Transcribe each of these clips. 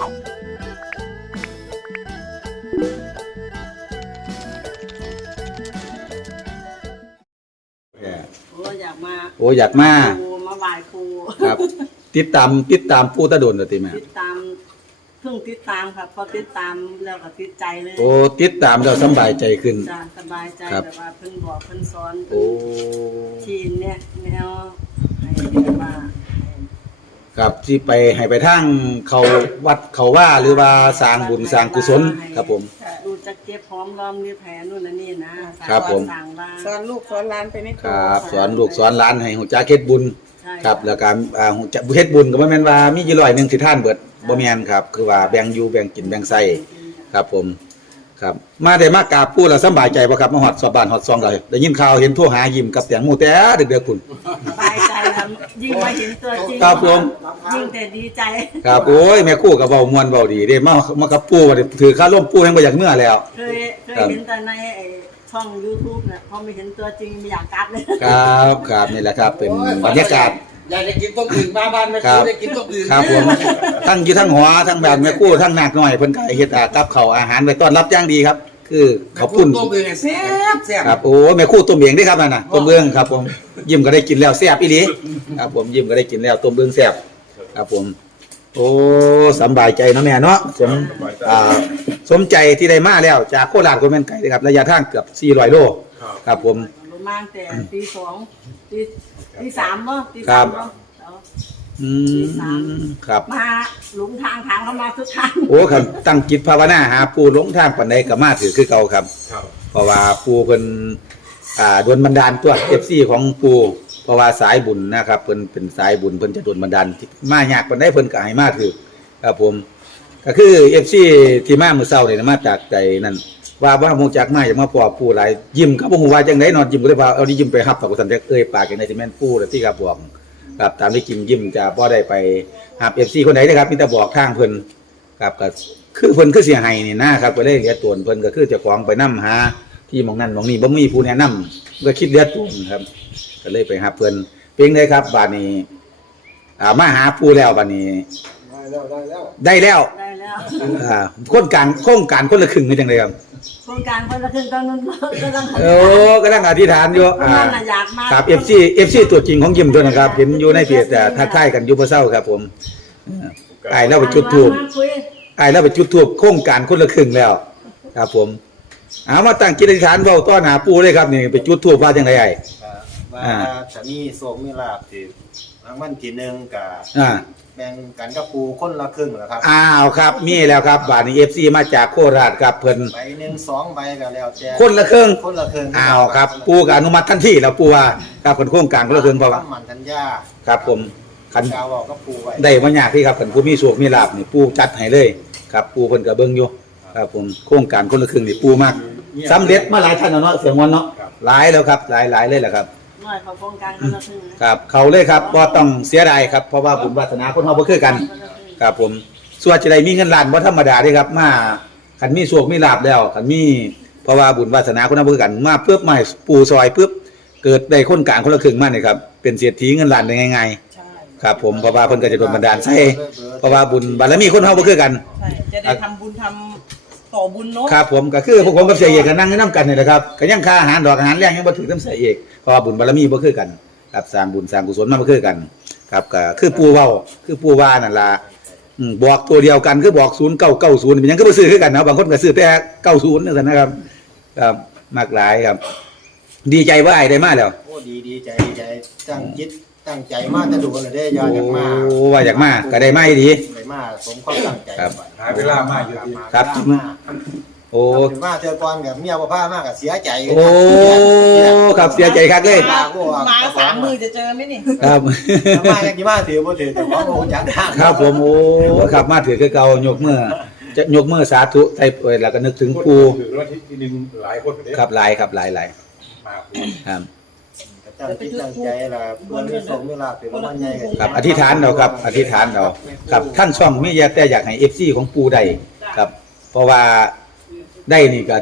โอ้อยากมาโอ้อยากมา ครูมาไหว้ครูครับ ติดตามติดตามปูตะโดนเลยติแม่ติดตามเพิ่งติดตามครับพอติดตามแล้วก็ติดใจเลยโอ้ติดตามแล้วสำบายใจขึ้น จ้ะสบายใจครับ แบบว่าเพิ่นบอกเพิ่นสอนโอ้ ทีนเนี่ยแนวให้แบบว่า ครับที่ไปให้ไปทางเขาวัดเขาว่าหรือว่าสร้างบุญสร้างกุศลครับผม ดูจักเจ็บพร้อมรอมนี่แผลนู่นนั่นนี่นะครับผม สั่งบ้างสอนลูกสอนหลานไปในคตัวรับสอนลูกสอนหลานให้ฮู้จักเฮ็ดบุญ ใช่ครับแล้วก็อ่าฮู้จักเฮ็ดบุญก็บ่แม่นว่ามีกี่ร้อยหนึงสิท่านเบิดบ่แม่นครับ คือว่าแบ่งอยู่แบ่งกินแบ่งใช้ครับผม ครับ มาได้มากราบปู่แล้วสำบายใจบ่ครับมาฮอดสอบบ้านฮอดซองเลยได้ยินข่าวเห็นโทรหายิ้มกับแตงโมแต่เด็กๆพุ่นสบา ยใจครับยิ่งมาเห็นตัวจริงครับผม ยิ่งแต่ดีใจ ครับโอ้ยแม่ครู่ก็เว้าม่วนเว้าดีเด้มามากับปู่ว่าได้ถือค่าร่มปู่แห่งบ่อยากเมื่อแล้ว เคยเคยครับเห็นแต่ในไอ้ช่อง YouTube น่ะพอไม่เห็นตัวจริงไม่อยากกลับเลย ครับครับนี่แหละครับเป็นบรรยากาศ อยากได้กินต้มอื่นมาบ้านแม่ครัครูบได้กินต้มอื่นครับผมทั้งอยู่ทั้งหัวทั้งแบบแม่ครู่ทั้งนาคน้อยเพิ่นก็เฮ็ดอ่ากับข้าวอาหารไว้ต้อนรับอย่างดีครับ คือแม่ข้าวครูปุ้นต้มอื่นเนี่ยแซ่บแซ่บครับโอ้แม่ครู่ต้มเองเด้ครับนั่นน่ะต้มเบืองครับ ผมยิ้มก็ได้กินแล้วแซ่บอีหลีครับ ผมยิ้มก็ได้กินแล้วต้มเบืองแซ่บครับผม โอ้สำบายใจเนาะแม่เนาะสมอ่าสมใจที่ได้มาแล้ว จากโคราชก็แม่นไกลเลยครับระยะทางเกือบ400โลครับ ผมประมาณแต่ตีสองตีตีสามบ่ตีครัสาบมบ่เอา อืมครับ มาหลุมทางทางเข้ามาทุกทางโอ้ครับตั้งจิตภาวนาหาปูหลงทางปันใดก็มาถือคือเก่าครับเพราะว่าปูเพิ่นอ่าโดนบันดาลตัว FC ของปูเพราะว่าสายบุญนะครับเพิ่นเป็นสายบุญเพิ่นจะโดนบันดาลที่มายากปานใดเพิ่นก็ให้มาถือครับผม ก็คือ FC ที่มามื้อเช้านี่นะมาจากใจนั่นว่าว่าฮู้จักมาอยากมาพอปูหลายยิ้มก็บ่ฮู้ว่าจังไดนอนยิ้มก็เลยว่าเอาดิยิ้มไปรับตอกสันจักเอ้ยปากจังไดสิแม่นปูล่ะที่ครับบอก ครับตามที่กิมยิ้มจะบ่ได้ไปหา FC คนไหนนะครับมีแต่บอกทางเพิ่นครับก็คือเพิ่นคือเสียหายนี่นะครับก็เลยเหลือตวนเพิ่นก็คือเจ้าของไปนํหาที่หมองนั้นหมองนี้บ่มีผู้แนะนำก็คิดเหลือตวนครับก็เลยไปหาเพิ่นเพียงได้ครับบัดนี้อ่ามาหาผู้แล้วบัดนี้ได้แล้วได้แล้วได้แล้วได้แล้วอ่าคนกลางโครงการคนละครึ่งนี่จังไดครับ โครงการคนละครึ่งตอนนั้นก็ต้องโอ้ก็ตั้งอธิษฐานอยู่คนอ่านั้นน่ะอยากมาครับ FC FC ตัวจริงของยิมตัวนะครับ เห็นอยู่ในเพจแต่ทักทายกันอยู่บ่เศร้าครับ ผมไอ้แล้วไปจุดธูปมาคุยไอ้แล้วไปจุดทูบโครงการคนละครึ่งแล้ว ครับ ผมเอามาตั้งจิตอธิษฐานเว้าต้อนหาปูเลยครับนี่ไปจุดทูบว่าจังไดไอ้ว่าอ่าจะมีโศกมีลาบที่รางวัลที่หนึ่งกับอ่าแบ่งกันกับปูคนละครึ่งเหรอครับอ้าวครับมีแล้วครับบาดนี้ FC มาจากโคราชครับเพิ่นใบหนึ่งสองใบก็แล้วแต่คนละครึ่งคนละครึ่งอ้าวครับ ปูก็อนุมัติทันทีแล้วปูว่าครับเพิ่นโครงการคนละครึ่งเพราะว่าคำมันทัญญาครับ ผมคันกาวบอกกับปูไว้ได้บ่ยากพี่ครับคันผู้มีโชคมีลาภนี่ปูจัดให้เลย ครับปูเพิ่นก็เบิ่งอยู่ครับผมโครงการคนละครึ่งนี่ปูมากสำเร็จมาหลายท่านแล้วเนาะเสียงวันเนาะหลายแล้วครับหลายหลายเลยแหละครับ น้อยเขาโครงการคนละครึ่งนะ ครับ เขาเลยครับบ่ต้องเสียดายครับ เพราะว่าบุญวาสนาคนเฮาบ่คือกันคนละครึ่งครับผมส่วนจะได้มีเงินล้านบ่ธรรมดาเด้ครับ มาคันมีโชคมีลาภแล้วคันมีเพราะว่าบุญวาสนาคนเฮาบ่คือกันมาปึ๊บมาให้ปูซอยปึ๊บเกิดได้คนกลางคนละครึ่งมานี่ครับเป็นเศรษฐีเงินล้านได้ง่ายใช่ๆครับ ผมเพราะว่าเพิ่นก็จะโดนบันดาลใส่เพราะว่าบุญบารมีคนเฮาบ่คือกัน ใช่ จะได้ทำบุญทำต่อบุญเนาะ ครับผมก็คือพวกผมกับเสียเอกก็นั่งอยู่นํกันนี่แหละครับก็ยังค่าอาหารดอกอาหารแรงยังบ่ถึงน้ำเสียเอกเพ ราะว่าบุญบารมีบ่คือกันครับสร้างบุญสร้างกุศลมาบ่คือกัน ครับก็คือปู่เว้าคือปู่ว่านั่นล่ะอืมบอกตัวเดียวกันคือบอก0990เป็นหยังก็บ่ซื้อคือกันเนาะบางคนก็ซื้อแต่90นั่นซั่นนะครับ ครับมากหลายครับ ดีใจว่าไอ้ได้มาแล้ว โอ้ดีดีใจดีใจตั้งจิตตั้งใจมากจะดูเลยได้อยาอยากมาโอ้ว่าอยากมาก็ได้มาอีดี ได้มาสมความตั้งใจครับ หาเวลามาอยู่ดี ครับเวลามา โอ้ถึงว่าเจอก่อนกับเมียบ่พามากกับเสียใจโอ้ครับเสียใจคักเลยมาสามมือจะเจอไหมนี่ครับมาอย่างที่มาถือบ่ถือแต่ว่าโอ้จักทางครับผมโอ้ครับมาถือคือเก่ายกมือจะยกมือสาธุใส่เอ่ยแล้วก็นึกถึงคนปูถือรถที่หนึ่งหลายคนไปเด้ครับหลายครับหลายหลายมาปูครับตั้งจิตตั้งใจล่ะบ่มีโศกมีลาบเป็นมันใหญ่กันครับอธิษฐานเราครับอธิษฐานเราครับท่านช่องไม่อยากแต่อยากให้เอฟซีของปูได้ครับ เพราะว่า ได้นี่ก็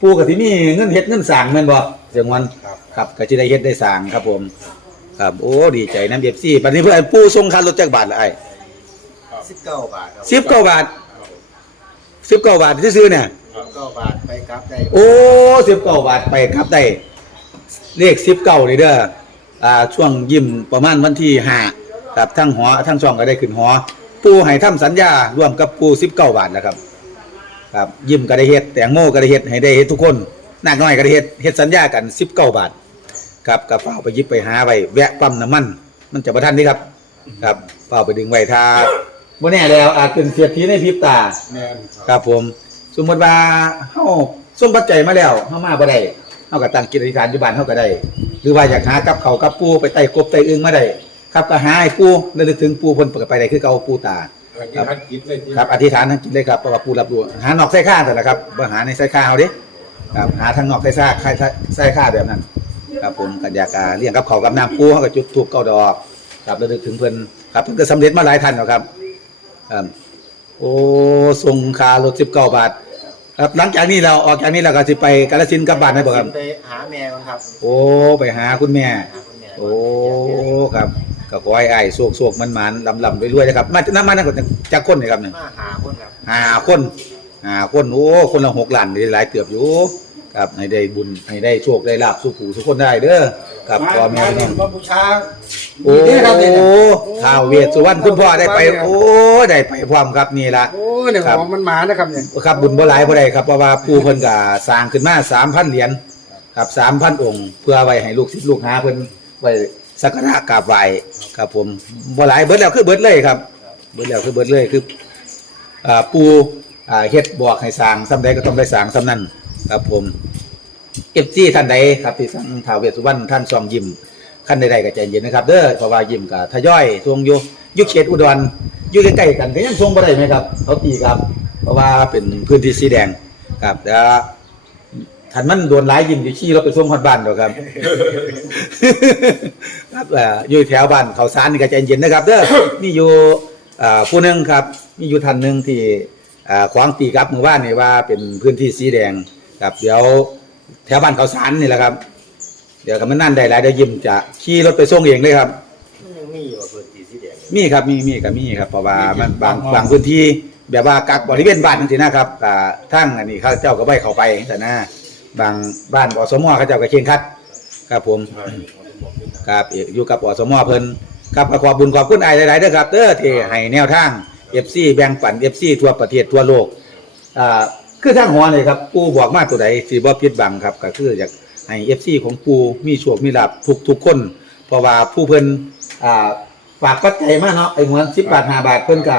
ปูกับที่นี่เงินเฮ็ดเงินสร้างแม่นบ่เสียงวันครับ ครับก็สิได้เฮ็ดได้สร้างครับผม ครับโอ้ดีใจนำเอฟซีบัดนี้เพื่อนปูส่งค่ารถจักบาทละไอ้สิบเก้าบาทครับสิบเก้าบาทสิบเก้าบาทที่ซื้อเนี่ยเก้าบาทไปกลับได้โอ้สิบเก้าบาทไปครับได้เลขสิบเก้านี่เด้ออ่าช่วงยิ้มประมาณวันที่ห้าครับทั้งหอทั้งช่องก็ได้ขึ้นหอปูให้ทำสัญญาร่วมกับปูสิบเก้าบาทแล้วครับ ครับยิ้มก็ได้เฮ็ดแตงโมก็ได้เฮ็ดให้ได้เฮ็ดทุกคนนักน้อยก็ได้เฮ็ดเฮ็ดสัญญากันสิบเก้าบาทครับกับเฝ้าไปหยิบไปหาไว้แวะปั๊มน้ำมัน มันจะประทันนี่ครับ ครับเฝ้าไปดึงไว้ถ้าบ่แน่แล้วอาจเป็นเสียทีในพริบตาแม่นครับผม สมมติว่าเฮาส่งปัจจัยมาแล้วเฮามาบ่ได้เฮาก็ตั้งจิตอธิษฐานอยู่บ้านเฮาก็ได้ หรือว่าอยากหากับเขาวกับปูไปไต่กบไต่อึงมาได้ครับก็หาให้ปูระลึกถึงปูเพิ่นเปิดไปได้คือเก่าปูตาเออกินทันกินเลยที่ครับอธิษฐานทั้งกินเลยครับเพราะว่าปูรับรู้หานอกใส่ข้าแต่นแหละครับบ่หาในใส่ข้าเอาเด้ครับหาทางนอกใส่ข้าใส่ใส่ข้าแบบนั้น ครับผมก็อยากอ่าเลี้ยงกับเขาวกับน้ำปูเขาก็จุดถูกเก้าดอก ครับระลึกถึงเพิ่นครับเพิ่นก็สำเร็จมาหลายท่านแล้วครับครับโอ้ส่งค่ารถ19บาท ครับหลังจากนี้เราออกจากนี้เราก็สิไปกาฬสินธุ์กลับบ้านได้บ่ครับ ไปหาแม่มันครับโอ้ไปหาคุณแม่ หาคุณแม่โอ้ครับ ก็ขอให้อ้ายโชคๆมันๆลำๆรวยๆนะครับ มาน้ำมันนั่นก็จักคนนี่ครับเนี่ยมาหาคนครับห้าคนห้าคนโอ้คนละหกล้านนี่หลายเติบอยู่ครับให้ได้บุญให้ได้โชคได้ลาบสุขหูทุกคนได้เด้อครับพ่อแม่พี่น้องมาบูชาโอ้นี่ครับนี่นะท้าวเวสสุวรรณคุณพ่อได้ไป โอ้ได้ไปพร้อมครับนี่ล่ะโอ้เนี่ยครับของมันหมานะครับเนี่ยครับบุญบ่หลายบ่ได้ครับเพราะว่าปู่เพิ่นก็สร้างขึ้นมา3,000เหรียญครับ3,000องค์ เพื่อไว้ให้ลูกศิษย์ลูกหาเพิ่นไว้ สักการะกราบไหว้ครับผมบ่หลายเบิดแล้วคือเบิดเลยครับ เบิดแล้วคือเบิดเลยคืออ่าปูอ่าเฮ็ดบอกให้สร้างซำใดก็ต้องได้สร้างซำนั้นครับผม FG ท่านใดครับที่สั่งท้าวเวสสุวรรณท่านซองยิ้มคันใดๆก็ใจเย็นนะครับเด้อเพราะว่ายิ้มก็ทยอยทวงอยู่ยู่เขตอุดรอยู่ใกล้ๆกันก็ยังทวงบ่ได้ไหมครับเขาตีครับ เพราะว่าเป็นพื้นที่สีแดงครับแล้ว ท่านมันโดนหลายยิ้มที่ขี่รถไปส่งฮอดบ้านดอกครับ ครับเอ่ออยู่แถวบ้านเขาสารนี่ก็ใจเย็นนะครับ เด้อ มีอยู่เอ่อผู้หนึงครับ มีอยู่ท่านหนึงที่เอ่อขวางตีกับหมู่บ้านนี่ว่าเป็นพื้นที่สีแดงครับ เดี๋ยวแถวบ้านเขาสารนี่แหละครับ เดี๋ยวก็มันนั่นได้หลายเดี๋ยวยิ้มจะขี่รถไปส่งเองเลยครับ มันยังมีอยู่ว่าพื้นที่สีแดงมีครับมีมีก็มีครับเพราะว่ามันบางบางพื้นที่แบบว่ากักบริเวณบ้านจังซี่นะครับอ่าทั้งอันนี้เขาเจ้าก็บ่ให้เข้าไปแต่นะ บางบ้านอสมอเขาเจ้าก็เคียงคัดครับผมครับอยู่กับอสมอเพิ่นครับขอบบุญขอบคุณอ้ายหลายๆเด้อครับเด้อที่ให้แนวทาง FC แบ่งปัน FC ทั่วประเทศทั่วโลกอ่าคือทางหัวนี่ครับปูบอกมาตัวใดสิบ่ผิดบังครับก็คืออยากให้ FC ของปูมีโชคมีลาภทุกทุกคน เพราะว่าผู้เพิ่นอ่าฝากปัจจัยมากเนาะไอ้เหมือนสิบบาทห้าบาทเพิ่นก็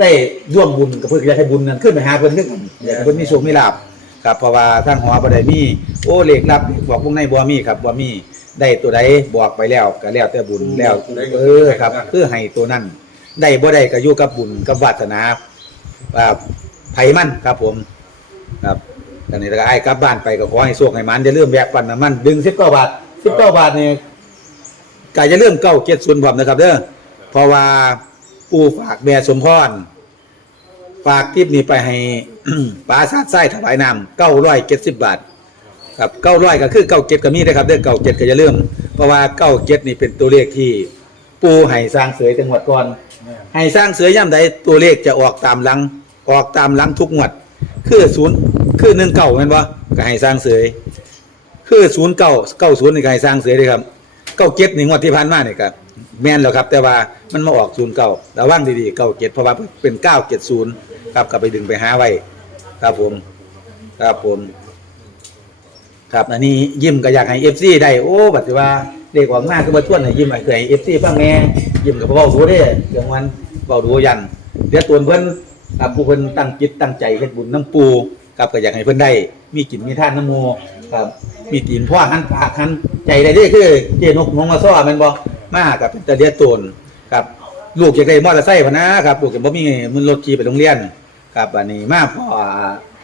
ได้ร่วมบุญกับเพิ่นอยากให้บุญนั้นขึ้นไปหาเพิ่นขึ้นกันอยากให้เพิ่นมีโชคมีลาภ ครับเพราะว่าทางหอบ่ได้มี โอ้เลขลับบอกวงในบ่มีครับบ่มีได้ตัวใดบอกไปแล้วก็แล้วแต่บุญแล้วเออครับคือให้ตัวนั้นได้บ่ได้ก็อยู่กับบุญกับวาสนาอ่าไผมันครับผมครับตอนนี้แล้วก็ไอ้กลับบ้านไปก็ขอให้โชคให้มันอย่าลืมแวะปั่นน้ำมันดึง19บาท19บาทนี่ก็จะเริ่าลืมเก้าเจ็ดศูนย์ผมนะครับเด้อเพราะว่าปู่ฝากแม่สมพรฝากทิปนี้ไปให้ ป้าซาดไส้ถวายน้ำเก้าร้อยเจ็ดสิบบาทครับเก้าร้อยก็คือเก้าเจ็ดก็มีนะครับเด้อเก้าเจ็ดก็จะเริ่าลืมเพราะว่าเก้าเจ็ดนี่เป็นตัวเลขที่ ปู่ให้สร้างเสยจังหวัดก่อนให้สร้างเสือย่ำใดตัวเลขจะออกตามหลัง ออกตามหลังทุกงวด คือศูนย์คือหนึ่งเก้าแม่นบ่ก็ให้สร้างเสยคือศูนย์เก้าเก้าศูนย์นี่ก็ให้สร้างเสยเลยครับเก้าเจ็ดนี่งวดที่ผ่านมาเนี่ยก็แม่นแล้วครับ แต่ว่ามันมาออกศูนย์เก้าระวังดีๆเก้าเจ็ดเพราะว่าเป็นเก้าเจ็ดศูนย์ครับก็ไปดึงไปหาไว้ ครับผมครับผม ครับอันนี้ยิ้มก็อยากให้เอฟซีได้โอ้บัดสิว่าเด็กหวังมากก็มาทวนให้ยิ้มให้เคยเอฟซีฟังแม่ยิ้มกับเบาดูเด้เรื่องวันเบาดูยันเดี๋ยวตัวเพิ่นครับผู้เพิ่นตั้งจิตตั้งใจเฮ็ดบุญน้ำปูครับก็อยากให้เพิ่นได้ มีกินมีท่านน้ำโมครับมีตีนพ่อหันปากหันใจได้เด้คือเจนกนงมาซ้อแม่นบ่มากับเป็นตะเลียตนครับ ลูกอยากได้มอเตอร์ไซค์พะนะครับลูกก็บ่มีมันรถขี่ไปโรงเรียน ครับอันนี้มาพ่อ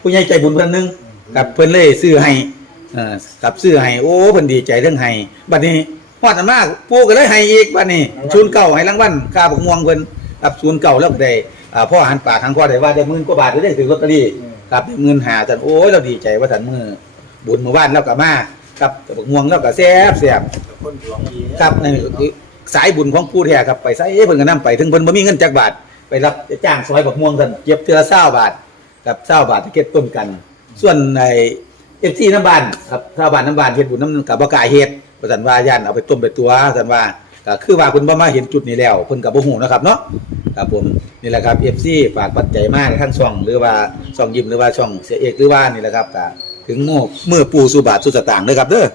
ผู้ใหญ่ใจบุญเพิ่นหนึงครับเพิ่นเลยซื้อให้เอ่อครับซื้อให้โอ้เพิ่นดีใจเรื่องให้บัดนี้ฮอดอันมากปู่ก็เลยให้อีกบัดนี้ชุนเก่าให้รางวัลค่าบักม่วงเพิ่นครับชุนเก่าแล้วก็ได้อ่าพ่อหันปากหันคอได้ว่าได้หมื่นกว่าบาทได้ถือลอตเตอรี่ครับได้เงินหาจันโอ้ยเราดีใจว่าท่านมือบุญเมื่อวานแล้วก็มาครับกับบักม่วงแล้วก็แซ่บแซ่บกับคนดวงดีครับนั่นก็คือสายบุญของผู้แท้ครับไปใส่เพิ่นก็นํไปถึงเพิ่นบ่มีเงินจักบาท ไปรับจ้างซอยบักม่วงท่านเก็บเทือละเศร้าบาทกับเศร้าบาทที่เก็บต้นกัน ส่วนในเอฟซีน้ำบานครับชาวบ้านน้ำบานเฮ็ดบุญน้ำกับบกล้าเฮ็ดประสันว่าย่านเอาไปต้มไปตัวสันว่าก็คือว่าเพิ่นบ่มาเห็นจุดนี้แล้วเพิ่นก็บ่ฮู้นะครับเนาะครับผมนี่แหละครับ FC ฝากปัจจัยมากทั้งช่อง หรือว่าช่องยิมหรือว่าช่องเสียเอกหรือว่านี่แหละครับก็ถึงโมกมือปูสู่บาทสู่สตางค์เด้อครับเด้อ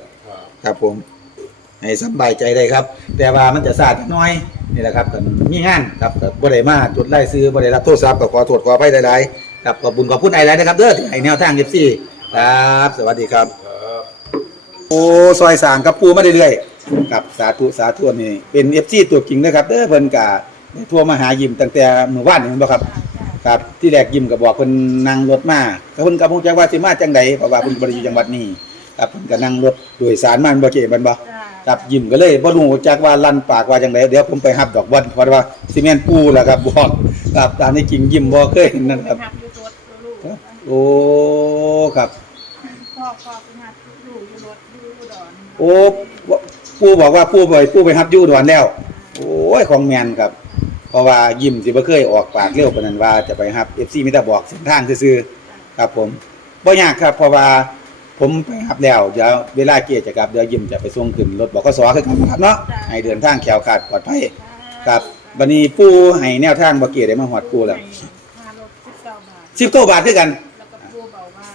ครับผมให้สบายใจได้ครับ แต่ว่ามันจะสาดน้อย นี่แหละครับก็มีงานครับก็บ่ได้มาจดไล่ซื้อบ่ได้รับโทรศัพท์ก็ขอโทษขออภัยหลายๆครับขอบคุญขอบคุณไอ้หลายนะครับเด้อที่ให้แนวทาง FC ครับสวัสดีครับโอ้ซอยสางกับปูมาเรื่อยๆครับสาธุสาธุนี่เป็น FC ตัวจริงนะครับเด้อเพิ่นก็ได้โทั่วมาหายิมตั้งแต่มื้อวานนี่แม่นบ่ครับครับที่แรกยิมก็บอกเพิ่นนั่งรถมาก็เพิ่นก็บ่รู้จักว่าสิมาจังใดเพราะว่าเพิ่นบ่ได้อยู่จังหวัดนี้ครับเพิ่นก็นั่งรถโดยสารมาแม่นบ่เก๋บันบ่จ้า ครับยิมก็เลยบ่รู้จักว่าลั่นปากว่าจังไดเดี๋ยวผมไปรับดอกบอลเพราะว่าสิแม่นปูล่ะครับบอกครับตามที่จริงยิมบ่เคยเห็นนั่นครับ หักอยู่รถลูกครับโอ้ครับพ่อพ่อเป็นหักลูกอยู่รถอยู่อุดรโอ้ปูบอกว่าปูบ่อยปูไปรับอยู่ดอนแล้ว โอ้ยของแม่นครับ เพราะว่ายิมสิบ่เคยออกปากเร็วปานนั้นว่าจะไปรับ FC มีแต่บอกเส้นทางซื่อๆครับผมบ่ยากครับเพราะว่า ผมไปรับแล้วเดี๋ยวเวลาเกียรจะกลับเดี๋ยวยิมจะไปส่งขึ้นรถบกสคือกันครับเนาะให้เดินทางแคล้วคลาดปลอดภัยครับบัดนี้ปูให้แนวทางบ่เกียรได้มาฮอดปูแล้วค่ารถสิบเก้าบาท19บาทคือกัน แล้วก็ปูบอกว่า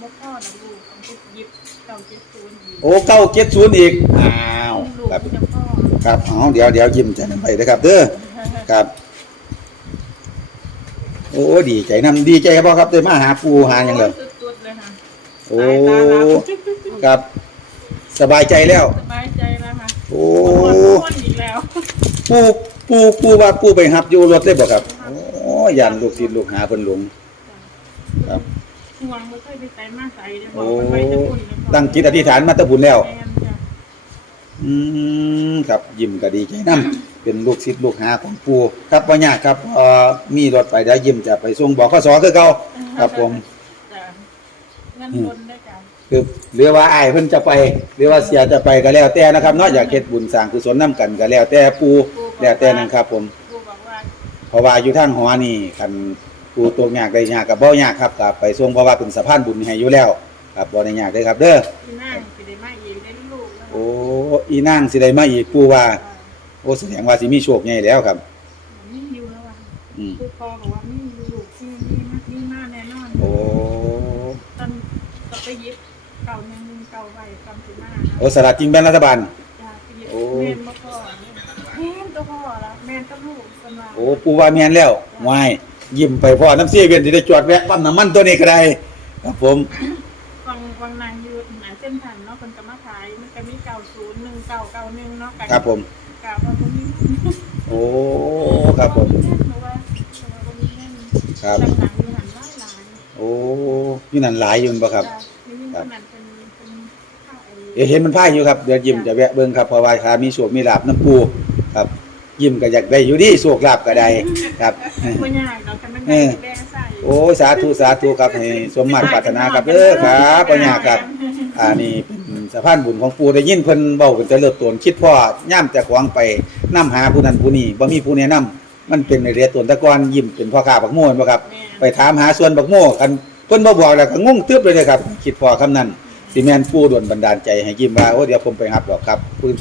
บ่พ่อนะลูกต้องไปหยิบเก้าเจ็ดศูนย์อีกโอ้970อีกอ้าวลูกครับจะพ่อครับเอาเดี๋ยวเดี๋ยวยิ้มใจนำไปนะครับเด้อครับ โอ้ดีใจนำดีใจบ่ครับได้มาหาปูหาหยังเลยสุดๆเลยค่ะ โอ้ครับ สบายใจแล้ว สบายใจแล้วค่ะโอ้คนอีกแล้วปูปูปูว่าปูไปหับอยู่รถเลยบ่ครับ โอ้ยันลูกศิษย์ลูกหาเพิ่นหลง ครับ ห่วงไม่ค่อยไปใส่มาใส่เดี๋ยวบอโอ้ กมันไว้จะบุญเลยพ่อตั้งจิตอธิษฐานมาแตะบุญแล้วแม่นจ้ะอืมครับยิ้มก็ดีใจนํเป็นลูกศิษย์ลูกหาของปู่ครับบ่ยากครับเอ่อมีรถไปเดี๋ยวยิ้มจะไปส่งบอกข้อสอคือเก่าครับผม จ้ะเงินบนได้จ้ะ คือหรือว่าอ้ายเพิ่นจะไป หรือว่าเสียจะไปก็แล้วแต่นะครับเนาะอยากเฮ็ดบุญสร้างกุศลนํกันก็แล้วแต่ปู่แล้วแต่นั่นครับผมครูบอกว่าเพราะว่าอยู่ทางหอนี่คันปู่ตกยากได้ยากก็บ่ยากครับก็ไปส่งเพราะว่าเป็นสะพานบุญให้อยู่แล้วครับบ่ได้ยากเด้อครับ เด้อพี่นั่งไปได้มาอีกได้ลูกแล้วโอ้อีนางสิได้มาอีกปู่ว่า โอ้แสดงว่าสิมีโชคใหญ่แล้วครับมีอยู่แล้วว่ะอืมครูพอบอกว่ามีลูกที่นี่มามีมาแน่นอน โอ้ ตอนก็ไปหยิบเก่าหนึ่งเก่าไว้กำสิมานะ โอ้สลากกินแบ่งรัฐบาล จ้ะโอ้ แม่นมาพ่อแม่นตัวพ่อละแม่นตัวลูกกันาโอ้ปูว่าแมนแล้ววายยิ้มไปพอน้ำเสียเวียนสิได้จอดแวะปั๊มน้ำมันตัวนี้ก็ได้ครับผม วังวังนางอยู่หนาเส้นทันเนาะคนก็มาขายมันก็มีเก่าศูนย์หนึ่งเก่าเก่าหนึ่งเนาะกันครับผม กาว่าบ่มีโอ้ครับผมเพราะว่าเพราะว่าบ่มีเงินครับ หลังๆอยู่หันหลายหลายโอ้ยนันหลายอยู่แม่นบ่ครับ จ้ะมีเงินคนนั้นเป็น เป็นข้าวไอ้เอ๊ะเห็นมันพายอยู่ครับเดี๋ยวยิ้มจะแวะเบิ่งครับเพราะว่าถ้ามีโชคมีลาบน้ำปูครับ ยิ้มก็อยากได้อยู่ดีโชคลาบก็ได้ครับบ่ยากดอกแต่มันเอได้อแบ่งใส่โอ้ยสาธุสาธุครับให้สมมาตรปรารถนาครับเด้อครับปัญญากครับ อ่านี่เป็นสะพานบุญของปู่ได้ยินเพิ่นเว้ากันจะเลิศตนคิดพ่อย่ามแต่ขวางไปนํหาผู้นั้นผู้นี้บ่มีผู้แนะนํมันเป็นในเรือตนแตะกอนยิ้มเป็นพ่อค้าบักโม่นบ่ครับ ไปถามหาส่วนบักโม่กันเพิ่นบ่บอกแล้วก็งงตึ๊บเลยเด้อครับ คิดพ่อคำนั้น สิแม่นปู่ดลบันดาลใจให้ยิ้มว่าโอ้เดี๋ยวผมไปรับดอกครับปืน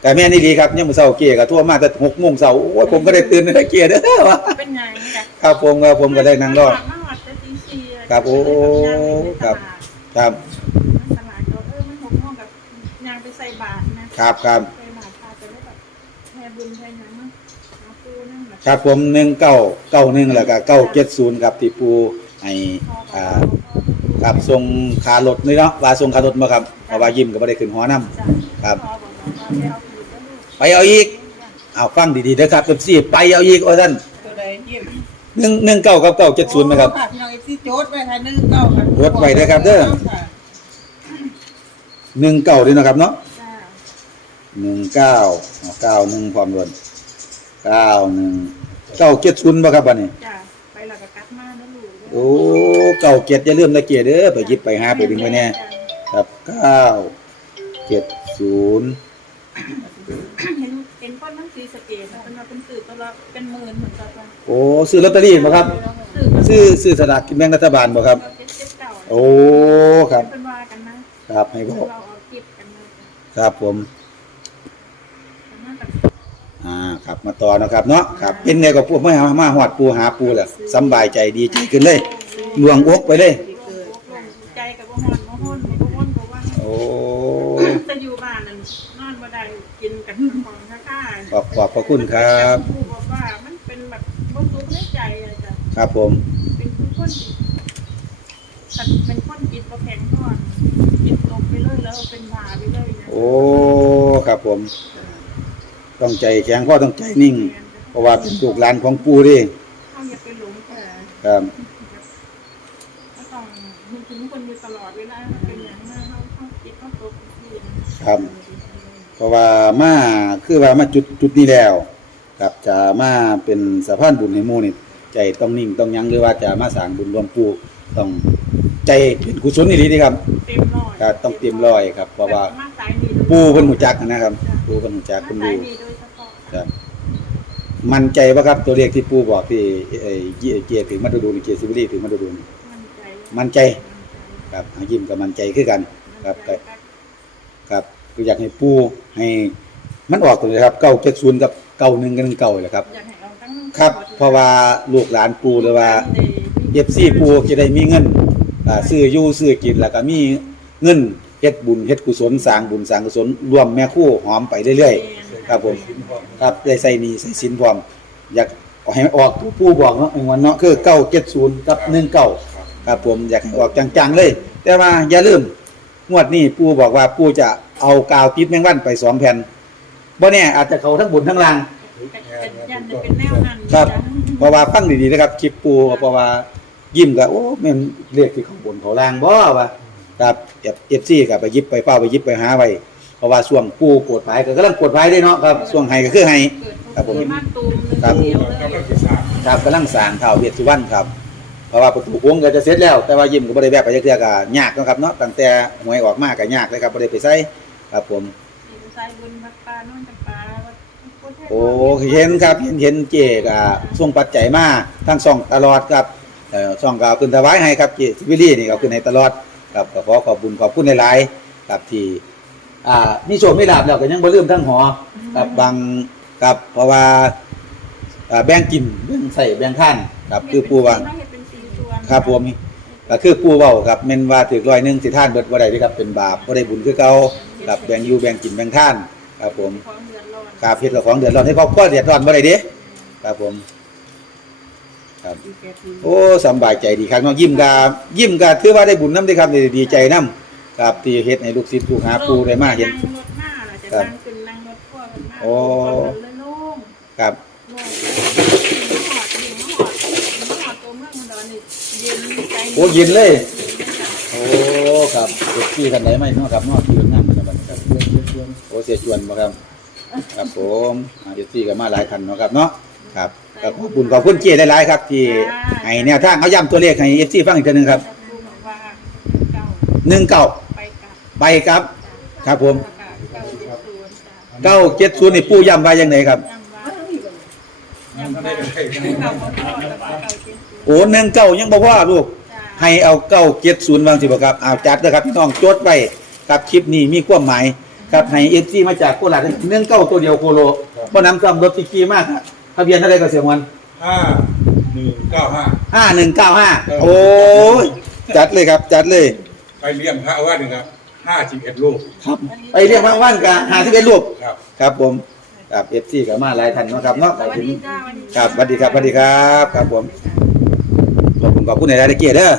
แต่แม่นี่ดีครับยามมื้อเช้าเก้ก็โทรมาแต่6โมงเช้าโอ้ยผมก็ได้ตื่นเด้อเก้เด้อว่าเป็นหยังกะครับผมครับผมก็ได้นั่งรอมาหอดแต่ตีสี่อะครับโอ้ครับ ครับตลาดก็เออมันหกโมงกับยางไปใส่บาทนะครับครับใส่บาทพาจะได้แบบแทนบุญแทนหยังมั้งหาปูนั่นแหละครับผม1991แล้วก็970ครับที่ปู่ให้อ่า ครับส่งคารถนี่เนาะว่าส่งคารถมาครับเพราะว่ายิ้มก็บ่ได้ขึ้นหอนํครับพ่อบอกว่าไม่เอาผิดแล้วลูกไปเอาอีกเอาฟังดีๆเด้อครับ14ไปเอาอีกว่าซั่นตัวใดยิ้ม1 19กับ970ไหมครับโอ้ะพี่น้องเอฟซีโจทย์ไว้ค่ะหนึ่งเก้าค่ะโจทย์ไว้เด้อครับเด้อค่ะ19ด้วยนะครับเนาะจ้า19 91ความรวน91 970บ่ครับบัดนี้ จ้าไปแล้วก็ กลับมาแล้วลูกโอ้97อย่าลืมนะเกียเด้อไปหยิบไปหาไปดึงไว้แน่ครับ9 70เห็นเอห็นคนทั้งสีสะเกตเป็นมาเป็นสื่อตัวละเป็นหมื่นเหมือนกันว่าโอ้ซื้อลอตเตอรี่บ่ครับสื่อซื้อซื้อสลากกินแบ่งรัฐบาลบ่ครับเจ็ดเจ็ดเก่าโอ้ครับเป็นว่ากันนะครับให้บเราอกเอาเก็บกันเลยครับผม น่าจะ อ่า ครับ มาต่อนะครับเนาะครับ เป็นไงก็พวกมาหามาฮอดปูหาปูแหล้วสำบายใจดีใจขึ้นเลยลวงอกไปเลย ใจกับว่ฮอนว่ฮอนว่ฮอนว่ว่าโอ้จะอยู่บ้านนั่นนอนบ่ได้กินกันของค่าค่าขอบขอบพระคุณครับผู้บอกว่ามันเป็นแบบบ่สุขในใจอะจ้ะครับผม เป็นคนจิตเป็นคนจิตบ่แข็งก่อนจิตตกไปเลยแล้วเป็นบาไปเลยนะโอ้ครับผม ต้องใจแข็งพ่อต้องใจนิ่ง เพราะว่าเป็นลูกหลานของปูเดิเขาอย่าไปหลงแต่ครับก็ต้องนึกถึงคนอยู่ตลอดเวลาเป็นอย่างนั้นเขาเขาจิตเขาตกที่ครับ เพราะว่ามาคือว่ามาจุดจุดนี้แล้วครับจะมาเป็นสะพานบุญในหมู่นี่ใจต้องนิ่งต้องยั้งหรือว่าจะมาสร้างบุญรวมปูต้องใจเป็นกุศลนี่ดีครับเต็มร้อยครับต้องเต็มร้อยครับเพราะว่า มาสายนี้ปูเพิ่นหูจักนะครับ ปูเพิ่นหูจักมาเพิ่นสายรู้นี้โดยเฉพาะ ครับ มั่นใจป่ะครับตัวเลขที่ปูบอกที่ไอ้เกียเกียถึงมาดูนี่เกียซิบิลี่ถึงมาดูนี่มั่นใจมั่นใจ ครับอายิ้มกับมั่นใจคือกัน ครับครับครับก็อยากให้ปูให้มันออกตัวเลยครับเก้าเจ็ดศูนย์กับเก้าหนึ่งกันเก้าเลยครับอยากให้เอาทั้งครับ เพราะว่าลูกหลานปูหรือว่าเอฟซีปูจะได้มีเงินอ่าซื้ออยู่ซื้อกินแล้วก็มีเงิน เฮ็ดบุญเฮ็ดกุศลสร้างบุญสร้างกุศลรวมแม่คู่หอมไปเรื่อยๆ ครับผมครับได้ใส่หนี่ใส่สินพร้อม อยากเอาให้มันออกตัวผู้บอกเนาะไอ้วันเนาะคือเก้าเจ็ดศูนย์กับหนึ่งเก้าครับผมอยากให้ออกจังๆเลย แต่ว่าอย่าลืมงวดนี้ปู่บอกว่าปู่จะเอากาวติดแมงวันไปสองแผ่นบ่แน่อาจจะเขาทั้งบนทั้งล่างยันจะเป็นแนวนั้นครับเพราะว่าฟังดีๆนะครับคลิปปู่เพราะว่ายิ้มก็โอ้แม่นเรียกที่เขาบนเขาล่างบ่ว่า ครับเอฟซีก็ไปหยิบไปเป้าไปหยิบไปหาไว้เพราะว่าช่วงปู่ปวดภายก็กำลังปวดภายได้เนาะครับช่วงไห้ก็คือไห้ครับผมบ้านตูมครับเดียวก็เลยต้องศึกษาครับกำลังสร้างท้าวเวสสุวรรณครับเพราะว่าประตูโค้งก็จะเสร็จแล้ว แต่ว่ายิ้มก็บ่ได้แวะไปจักเทื่อก็ยากเนาะครับเนาะตั้งแต่หวยออกมาก็ยากเลยครับบ่ได้ไปใส่ครับผมสายบุญพักปลาโน่นจักปลาโอ้เห็นครับเห็นเห็นเจกอ่าส่งปัจจัยมาทั้งสองตลอดครับเอ่อช่องก็เอาขึ้นถวายให้ครับเจสิวิลี่นี่ก็เอาขึ้นให้ตลอด ครับก็ขอขอบคุณขอบคุณหลายๆครับที่อ่ามีโชคมีลาภแล้วก็ยังบ่ลืมทั้งหอครับบางครับเพราะว่าอ่าแบ่งกินแบ่งใส่แบ่งท่านครับคือปูว่าครับผมก็คือปู่เว้าครับแม่นว่าถือร้อยหนึงสิท่านเบิดบ่ได้เด้ครับเป็นบาปบ่ได้บุญคือเก่าครับแบ่งอยู่แบ่งกินแบ่งท่าน ครับผมครับเฮ็ดกับของเดือดร้อนให้ครอบครัวเดือดร้อนบ่ได้เด้ครับผม ครับ โอ้สำบายใจดีครับเนาะยิ้มกายิ้มกาถือว่าได้บุญนำเด้ครับได้ดีใจนํครับที่เฮ็ดให้ลูกศิษย์ลูกหาปู่ได้มาเห็น นั่งรถหน้าล่ะจะนั่งขึ้นนั่งรถพ่วงกันมาโอ้ เลยโล่งครับโล่งมหอดดิ่งมหอดมหอดตัวเมืองมันดอนนี่เย็นใจโอ้เย็นเลย โอ้ครับเฮ็ดที่กันได้ไหมเนาะครับเนาะที่งานมันบัดนี้ครับโอ้เสียชวนบ่ครับ ครับผมอ่าเฮ็ดที่ก็มาหลายท่านเนาะครับเนาะครับ ก็ขอบคุณขอบคุณเจ้หลายๆครับ ที่ให้แนวทางเอาย้ำตัวเลขให้ FC ฟังอีกเทื่อนึงครับปูบอกว่าเก่า19ไปกลับไปครับ ครับผมเก้าเจ็ดศูนย์จ้ะ970นี่ปู่ย้ำไว้จังไดครับยังว่ายังว่าเก่าบ่พอแต่ว่าเก่าเจ็ดศูนย์โอ้19ยังบ่พอลูก จ้ะ ให้เอา970วางสิบ่ครับเอาจัดเด้อครับพี่น้องจดไว้ครับคลิปนี้มีความหมายครับให้ FC มาจากโคราช19ตัวเดียวโคโลบ่นำซ้ำรถที่ขี่มาก ทะเบียนเท่าใดก็เสียงวันห้าหนึ่งเก้าห้า ห้าหนึ่งเก้าห้าโอ้ยจัดเลยครับ จัดเลย ไปเลี้ยงพระว่าหนึ่งครับห้าสิบเอ็ดลูกครับ ไปเรียกว่างว่านกับหาที่เป็นรูปครับ ครับผมครับเอฟซีกับมาหลายท่านเนาะครับเนาะสวัสดีจ้าวันนี้ครับสวัสดีครับสวัสดีครับ ครับผมขอบคุณขอบคุณในรายละเอียดเด้อ